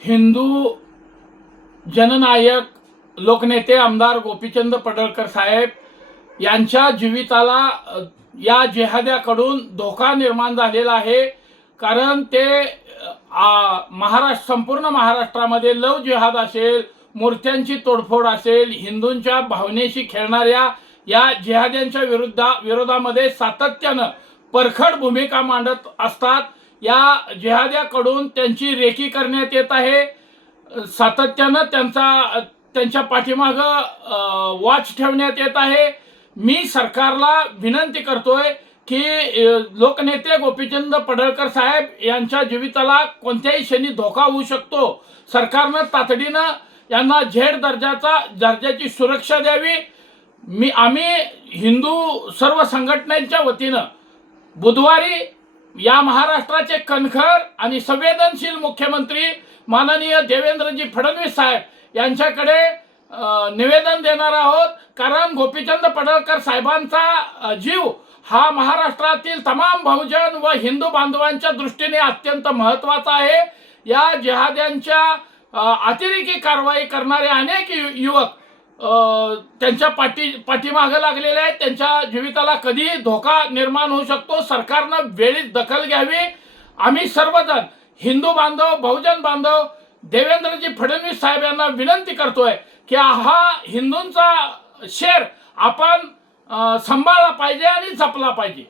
हिंदू जननायक लोकनेते आमदार गोपीचंद पडळकर साहेब यांच्या जीविताला या जिहाद्याकडून धोका निर्माण झालेला आहे। कारण ते संपूर्ण महाराष्ट्रामध्ये लव जिहाद असेल, मूर्त्यांची तोडफोड असेल, हिंदूंच्या भावनेशी खेळणाऱ्या या जिहाद्यांच्या विरोधामध्ये सातत्यानं परखड भूमिका मांडत असतात। या जिहाद्याकडून त्यांची रेकी करण्यात येत आहे। सातत्यानं त्यांच्या पाठीमागं वॉच ठेवण्यात येत आहे। मी सरकारला विनंती करतोय की लोकनेते गोपीचंद पडळकर साहेब यांच्या जीविताला कोणत्याही क्षणी धोका होऊ शकतो। सरकारनं तातडीनं यांना झेड दर्जाची सुरक्षा द्यावी। आम्ही हिंदू सर्व संघटनांच्या वतीनं बुधवारी या महाराष्ट्राचे कणखर आणि संवेदनशील मुख्यमंत्री माननीय देवेंद्रजी फडणवीस साहेब यांच्याकडे निवेदन देणार आहोत। कारण गोपीचंद पडळकर साहेबांचा जीव हा महाराष्ट्रातील तमाम बहुजन व हिंदू बांधवांच्या दृष्टीने अत्यंत महत्त्वाचा आहे। या जिहाद्यांच्या अतिरेकी कारवाई करणारे अनेक युवक त्यांच्या पाठीमागे लागलेले आहेत। त्यांच्या जीविताला कधीही धोका निर्माण होऊ शकतो। सरकारनं वेळीच दखल घ्यावी। आम्ही सर्वजण हिंदू बांधव, बहुजन बांधव देवेंद्रजी फडणवीस साहेब यांना विनंती करतोय की हा हिंदूंचा शेर आपण सांभाळला पाहिजे आणि जपला पाहिजे।